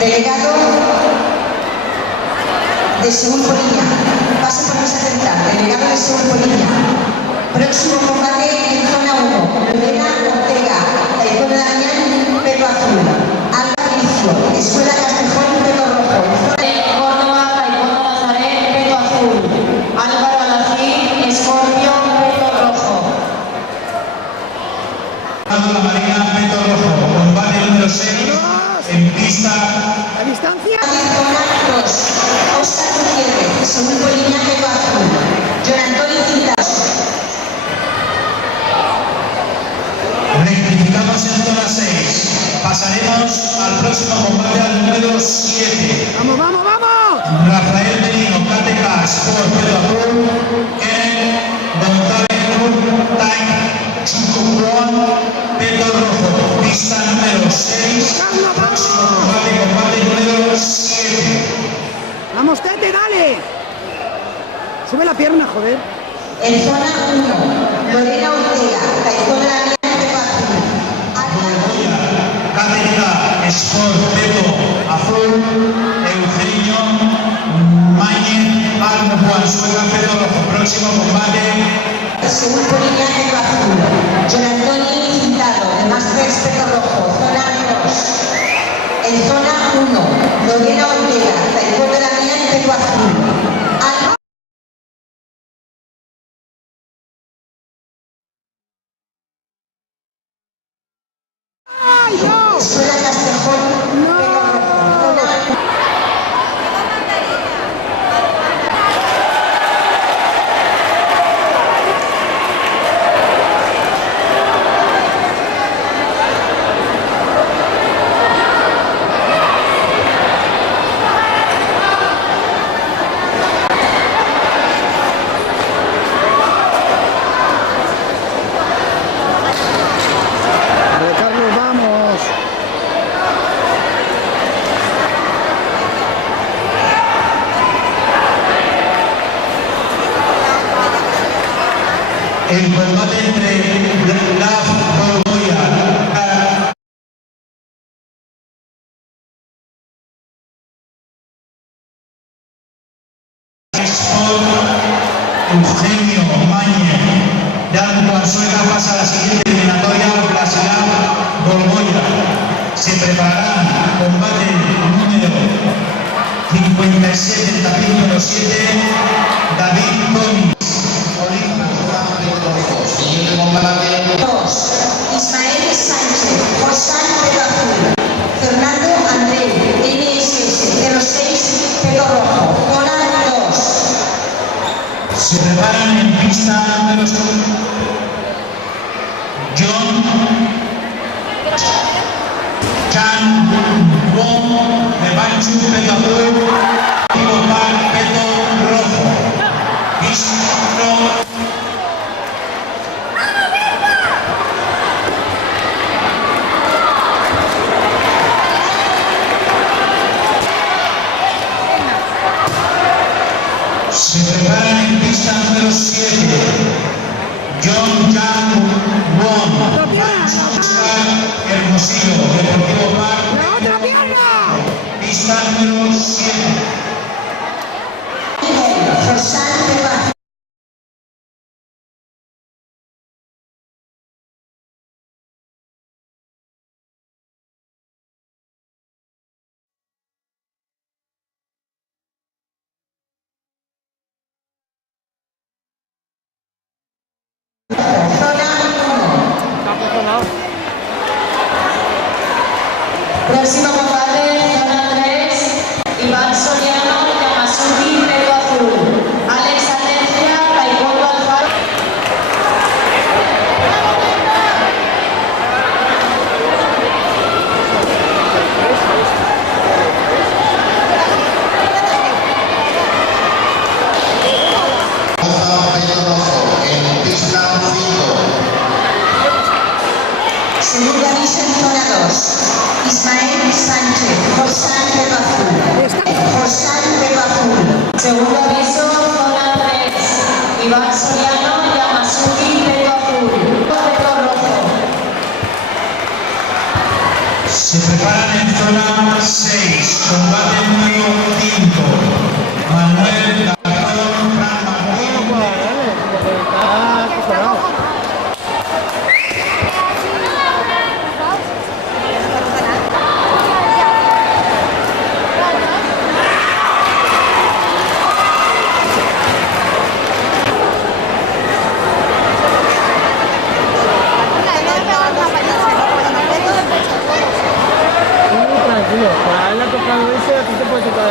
Delegado de Seúl Poliña. Pase por mesa central. Delegado de Seúl Poliña. Próximo combate en zona 1. Lorena Ortega, Taekwondo Damián, pelo azul. Alba Inicio, Escuela Castejón, pelo rojo. Córdoba, Taekwondo Nazaret, pelo azul. Álvaro Alacín, Escorpio, pelo rojo. La Marina, pelo rojo. Combate número 6. En pista. ¿A distancia? Zona 2. Oscar Gutiérrez, Seúl Poliña, pelo azul. John Antonio Cintas. Rectificamos en zona 6. Pasaremos al próximo combate al número 7. ¡Vamos, vamos, vamos! Rafael Merino, KTK, Sport, pelo azul. Ken González Cruz, Tai Chucuón, pelo rojo. Pista número 6. Próximo combate número 7. ¡Vamos, Tete, dale! Sube la pierna, joder. En zona 1. Lorena Ortega, Taekwondo Damián, pelo azul. KTK, Sport, pelo azul. Eugenio Mañez, Palmo, Juan Suega, pelo rojo. Próximo combate. Seúl Poliña, pelo azul. John Antonio Cintado, de Másteres, pelo rojo. Zona 2. En zona 1. Lorena Ortega, Taekwondo Damián, pelo azul. ¡Ay, no! Escuela Castejón, pelo rojo. Zona Carlos, vamos. El combate entre Laf Borgoya, Eugenio Mañez, Dan Juan Suega pasa a la siguiente eliminatoria. Vladislav Borgoya. Se prepararán combate número 57, el tapiz número 7, David Tomis. Siguiente combate. 2. Ismael Sánchez, Josán, pelo azul. Fernando Andreu, NSS, 06, pelo rojo. Zona 2. Se preparan en pista número 2. John Chan Wong de Banchu, pelo azul. Tigo Park, pelo rojo. Pista se preparan en pista número 7. John Yang Wong, Hermosillo, Deportivo Park. ¡La otra pierna! Pista número 7. Josán, pelo azul. Próximo combate, zona 3. Iván Soriano, Yamasuki, pelo azul. Alex Atencia, Taekwondo Alfaro. En pista 5. Segundo aviso en zona 2. Ismael Sánchez, Josán, pelo azul. Josán, pelo azul. Segundo aviso, zona 3. Iván Soriano, Yamasuki, pelo azul. Pelo rojo. Se preparan en zona 6, combate número 5. Manuel Garzón, Fran Martín. Tranquilo, para él ha tocado ese, a ti te puede tocar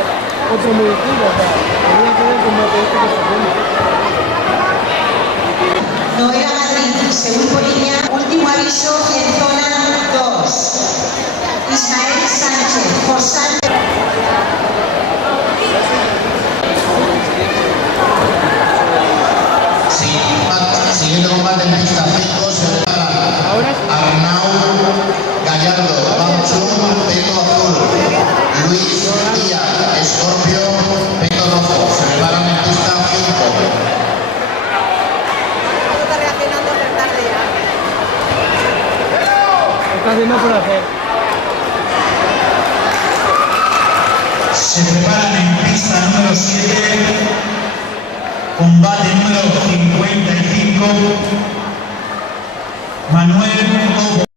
otro muy difícil, o sea, tenía que ver como que este que se pone. Noela Madrid, según Poliña, último aviso en zona 2. Ismael Sánchez, José. Sí, siguiente combate en pista 5 se preparan Arnau Gallardo, Bamchum, peto azul, Luis Díaz, Escorpio, peto rojo, se preparan en pista 5. Está haciendo por hacer. Se preparan en pista número 7, combate número 55, Manuel Cobo.